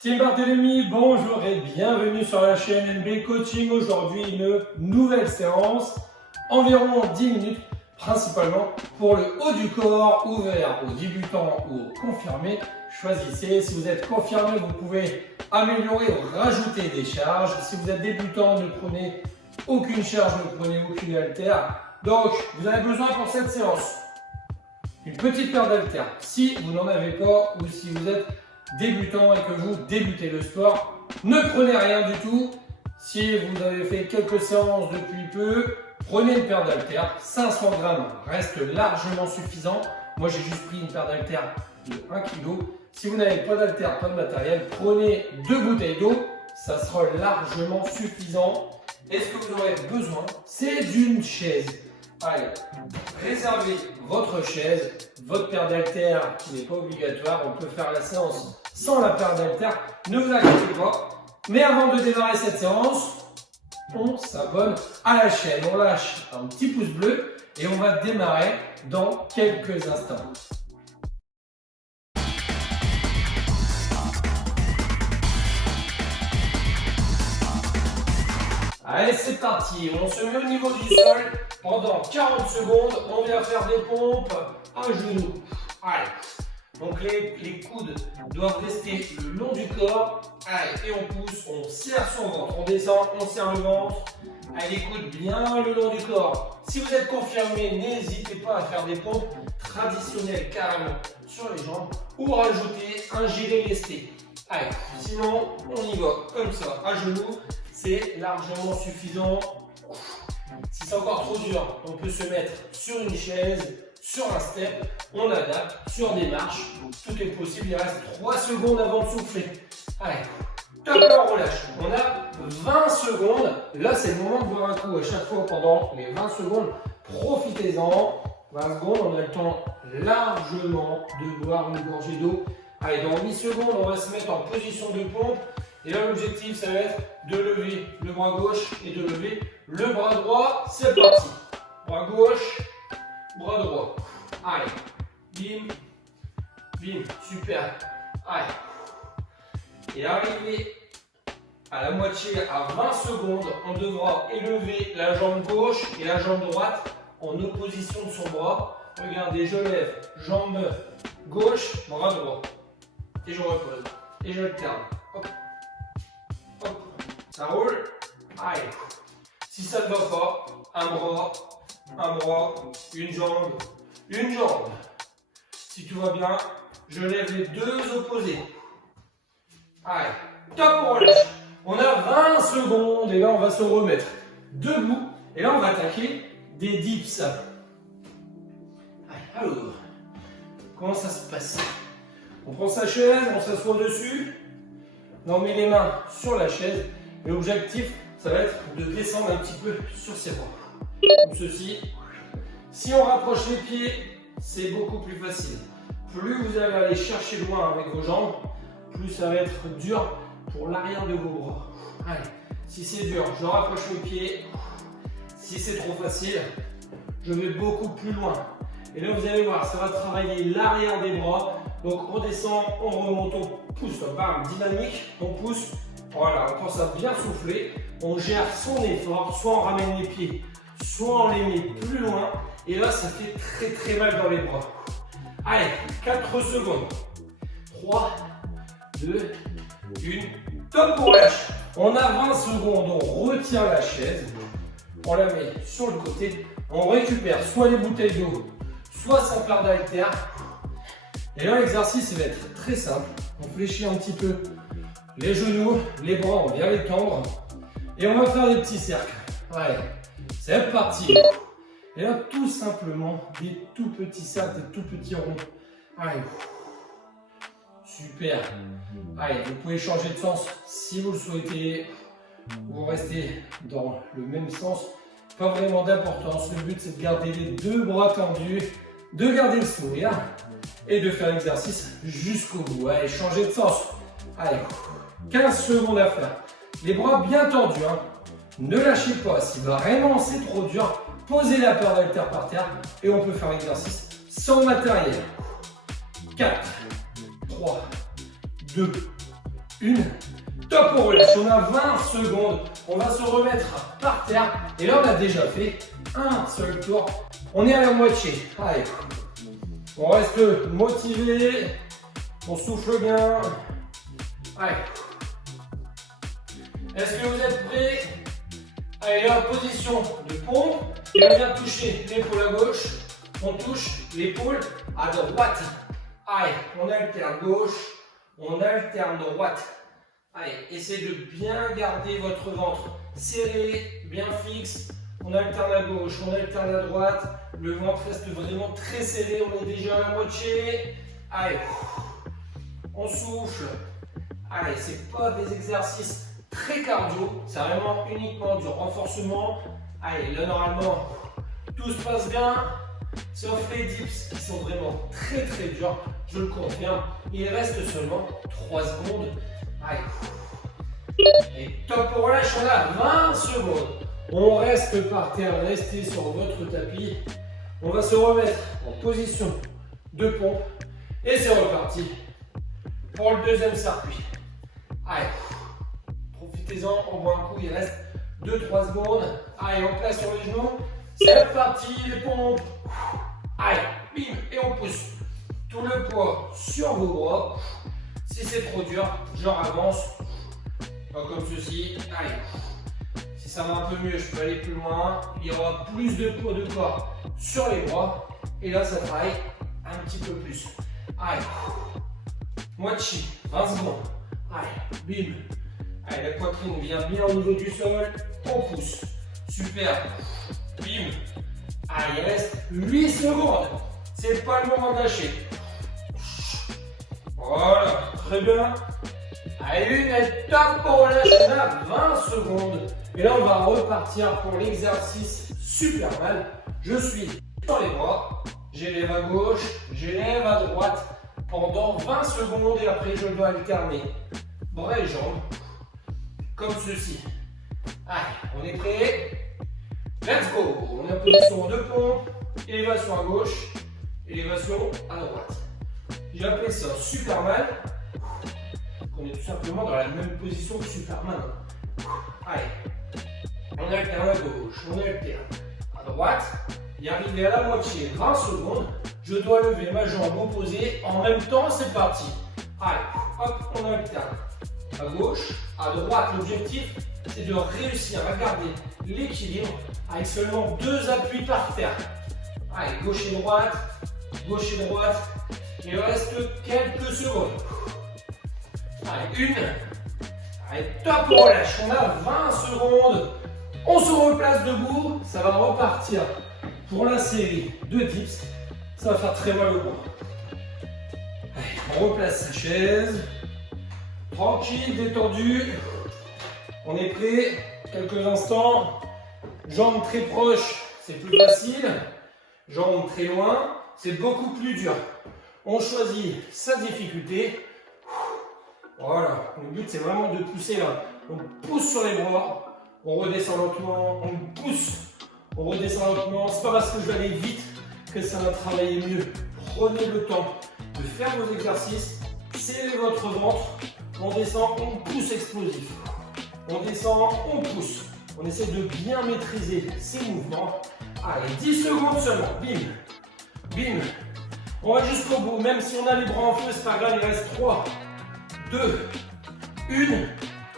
Team Barthélémy, bonjour et bienvenue sur la chaîne NB Coaching. Aujourd'hui, une nouvelle séance, environ 10 minutes, principalement pour le haut du corps, ouvert aux débutants ou aux confirmés. Choisissez, si vous êtes confirmé, vous pouvez améliorer ou rajouter des charges. Si vous êtes débutant, ne prenez aucune charge, ne prenez aucune haltère. Donc, vous avez besoin pour cette séance une petite paire d'haltères. Si vous n'en avez pas ou si vous êtes débutant et que vous débutez le sport, ne prenez rien du tout. Si vous avez fait quelques séances depuis peu, prenez une paire d'haltères. 500 grammes reste largement suffisant. Moi, j'ai juste pris une paire d'haltères de 1 kg. Si vous n'avez pas d'haltères, pas de matériel, prenez 2 bouteilles d'eau. Ça sera largement suffisant. Et ce que vous aurez besoin, c'est d'une chaise. Allez, réservez votre chaise, votre paire d'haltères qui n'est pas obligatoire. On peut faire la séance sans la paire d'haltères, ne vous inquiétez pas. Mais avant de démarrer cette séance, on s'abonne à la chaîne. On lâche un petit pouce bleu et on va démarrer dans quelques instants. Allez, c'est parti. On se met au niveau du sol pendant 40 secondes. On vient faire des pompes à genoux. Allez. Donc les coudes doivent rester le long du corps. Allez, et on pousse, on serre son ventre. On descend, on serre le ventre. Allez, les coudes bien le long du corps. Si vous êtes confirmé, n'hésitez pas à faire des pompes traditionnelles carrément sur les jambes ou rajouter un gilet lesté. Allez, sinon on y va comme ça, à genoux. C'est largement suffisant. Si c'est encore trop dur, on peut se mettre sur une chaise, sur un step, on adapte, sur des marches. Tout est possible, il reste 3 secondes avant de souffler. Allez, top, on relâche. On a 20 secondes. Là, c'est le moment de boire un coup à chaque fois pendant les 20 secondes. Profitez-en. 20 secondes, on a le temps largement de boire une gorgée d'eau. Allez, dans 8 secondes, on va se mettre en position de pompe. Et là, l'objectif, ça va être de lever le bras gauche et de lever le bras droit. C'est parti. Bras gauche, bras droit. Allez. Bim. Bim. Super. Allez. Et arrivé à la moitié, à 20 secondes, on devra élever la jambe gauche et la jambe droite en opposition de son bras. Regardez, je lève jambe gauche, bras droit. Et je repose. Et je alterne. Hop. Hop, ça roule. Allez. Si ça ne va pas, un bras, une jambe, une jambe. Si tout va bien, je lève les deux opposés. Allez, top, on relâche. On a 20 secondes et là on va se remettre debout. Et là on va attaquer des dips. Allez, alors, comment ça se passe? On prend sa chaise, on s'assoit dessus. On met les mains sur la chaise et l'objectif, ça va être de descendre un petit peu sur ses bras. Comme ceci. Si on rapproche les pieds, c'est beaucoup plus facile. Plus vous allez aller chercher loin avec vos jambes, plus ça va être dur pour l'arrière de vos bras. Allez, si c'est dur, je rapproche les pieds. Si c'est trop facile, je vais beaucoup plus loin. Et là, vous allez voir, ça va travailler l'arrière des bras. Donc on descend, on remonte, on pousse, bam, dynamique, on pousse, voilà, on pense à bien souffler, on gère son effort, soit on ramène les pieds, soit on les met plus loin, et là ça fait très très mal dans les bras. Allez, 4 secondes, 3, 2, 1, top, on relâche. On a 20 secondes, on retient la chaise, on la met sur le côté, on récupère soit les bouteilles d'eau, soit sa paire d'haltères. Et là, l'exercice va être très simple. On fléchit un petit peu les genoux, les bras, on vient les tendre. Et on va faire des petits cercles. Allez, c'est parti. Et là, tout simplement, des tout petits cercles, des tout petits ronds. Allez. Super. Allez, vous pouvez changer de sens si vous le souhaitez. Vous restez dans le même sens. Pas vraiment d'importance. Le but, c'est de garder les deux bras tendus, de garder le sourire et de faire l'exercice jusqu'au bout. Allez, changez de sens. Allez, 15 secondes à faire. Les bras bien tendus. Hein. Ne lâchez pas. Si vraiment c'est trop dur, posez la paire d'haltères par terre et on peut faire l'exercice sans matériel. 4, 3, 2, Une. Top, on relâche. On a 20 secondes. On va se remettre par terre. Et là, on a déjà fait un seul tour. On est à la moitié. Allez. On reste motivé. On souffle bien. Allez. Est-ce que vous êtes prêts? Allez, là, position de pompe. Et on vient toucher l'épaule à gauche. On touche l'épaule à droite. Allez, on alterne gauche. On alterne droite. Allez, essayez de bien garder votre ventre serré, bien fixe. On alterne à gauche, on alterne à droite. Le ventre reste vraiment très serré. On est déjà à la moitié. Allez, on souffle. Allez, c'est pas des exercices très cardio. C'est vraiment uniquement du renforcement. Allez, là normalement, tout se passe bien. Sauf les dips qui sont vraiment très très durs. Je le confirme. Il reste seulement 3 secondes. Allez. Et top, on relâche, on a 20 secondes. On reste par terre, restez sur votre tapis. On va se remettre en position de pompe. Et c'est reparti pour le deuxième circuit. Allez, profitez-en, on boit un coup, il reste 2-3 secondes. Allez, on place sur les genoux. C'est reparti, les pompes. Allez, bim, et on pousse. Tout le poids sur vos bras. Si c'est trop dur, je avance. Comme ceci. Allez. Si ça va un peu mieux, je peux aller plus loin. Il y aura plus de poids de corps sur les bras. Et là, ça travaille un petit peu plus. Allez. Moitié. 20 secondes. Allez. Bim. Allez, la poitrine vient bien au niveau du sol. On pousse. Super. Bim. Allez, il reste 8 secondes. C'est pas le moment de lâcher. Voilà. Très bien. Allez, une est top pour relâcher. On a 20 secondes. Et là, on va repartir pour l'exercice Superman. Je suis sur les bras. J'élève à gauche, j'élève à droite pendant 20 secondes. Et après, je dois alterner bras et jambes. Comme ceci. Allez, on est prêt? Let's go! On est en position de pompe. Élévation à gauche, élévation à droite. J'ai appelé ça Superman. On est tout simplement dans la même position que Superman. Allez, on alterne à gauche, on alterne à droite. Et arrivé à la moitié, 20 secondes, je dois lever ma jambe opposée en même temps, c'est parti. Allez, hop, on alterne à gauche, à droite. L'objectif, c'est de réussir à garder l'équilibre avec seulement 2 appuis par terre. Allez, gauche et droite, gauche et droite. Il reste quelques secondes. Allez, une. Allez, top, on relâche. On a 20 secondes. On se replace debout. Ça va repartir pour la série de dips. Ça va faire très mal au bras. Allez, on replace sa chaise. Tranquille, détendu. On est prêt. Quelques instants. Jambes très proches, c'est plus facile. Jambes très loin, c'est beaucoup plus dur. On choisit sa difficulté. Voilà, le but c'est vraiment de pousser là. On pousse sur les bras, on redescend lentement, on pousse, on redescend lentement. C'est pas parce que je vais aller vite que ça va travailler mieux. Prenez le temps de faire vos exercices, serrez votre ventre, on descend, on pousse explosif. On descend, on pousse. On essaie de bien maîtriser ces mouvements. Allez, 10 secondes seulement. Bim, bim. On va jusqu'au bout. Même si on a les bras en feu, c'est pas grave. Il reste 3, 2, 1.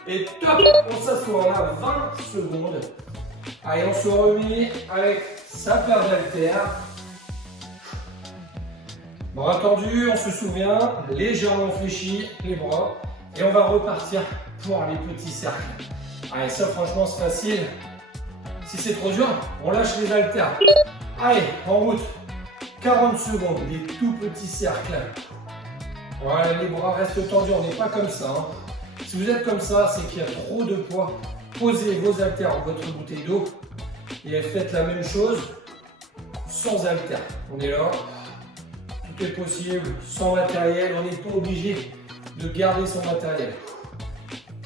Et top, on s'assoit. On a 20 secondes. Allez, on se remet avec sa paire d'haltères. Bras tendus, on se souvient. Légèrement fléchis, les bras. Et on va repartir pour les petits cercles. Allez, ça franchement c'est facile. Si c'est trop dur, on lâche les haltères. Allez, en route. 40 secondes, des tout petits cercles. Voilà, les bras restent tendus, on n'est pas comme ça. Hein. Si vous êtes comme ça, c'est qu'il y a trop de poids. Posez vos haltères dans votre bouteille d'eau et faites la même chose sans haltères. On est là. Tout est possible, sans matériel. On n'est pas obligé de garder son matériel.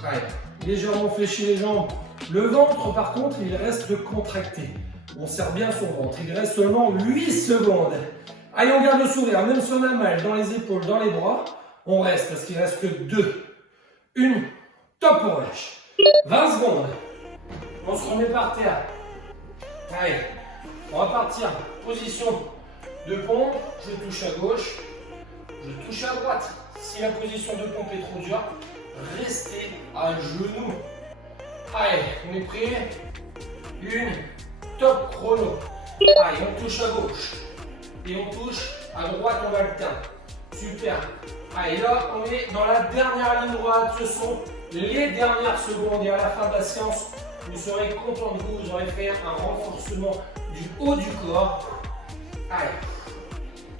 Allez. Légèrement fléchir les jambes. Le ventre, par contre, il reste contracté. On serre bien son ventre. Il reste seulement 8 secondes. Allez, on garde le sourire. Même si on a mal dans les épaules, dans les bras, on reste parce qu'il reste que 2. Une. Top pour relâche. 20 secondes. On se remet par terre. Allez, on va partir. Position de pompe. Je touche à gauche. Je touche à droite. Si la position de pompe est trop dure, restez à genoux. Allez, on est prêt. Une. Top chrono. Allez, on touche à gauche. Et on touche à droite, on alterne. Super. Allez, là, on est dans la dernière ligne droite. Ce sont les dernières secondes. Et à la fin de la séance, vous serez content de vous. Vous aurez fait un renforcement du haut du corps. Allez.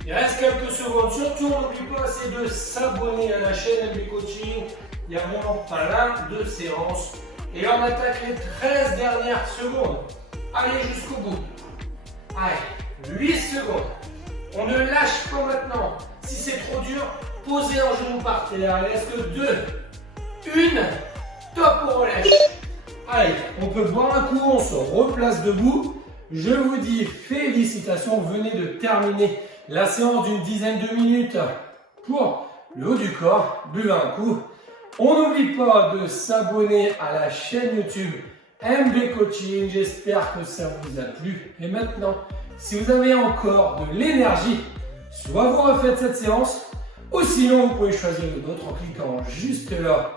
Il reste quelques secondes. Surtout, on n'oublie pas, c'est de s'abonner à la chaîne MB Coaching. Il y a vraiment plein de séances. Et là, on attaque les 13 dernières secondes. Allez jusqu'au bout. Allez, 8 secondes. On ne lâche pas maintenant. Si c'est trop dur, posez un genou par terre. Il reste que 2, 1, top pour relâche. Allez, on peut boire un coup, on se replace debout. Je vous dis félicitations, vous venez de terminer la séance d'une dizaine de minutes pour le haut du corps. Buvez un coup. On n'oublie pas de s'abonner à la chaîne YouTube MB Coaching. J'espère que ça vous a plu. Et maintenant, si vous avez encore de l'énergie, soit vous refaites cette séance, ou sinon vous pouvez choisir une autre en cliquant juste là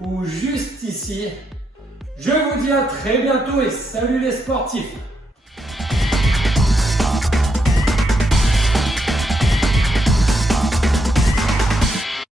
ou juste ici. Je vous dis à très bientôt et salut les sportifs!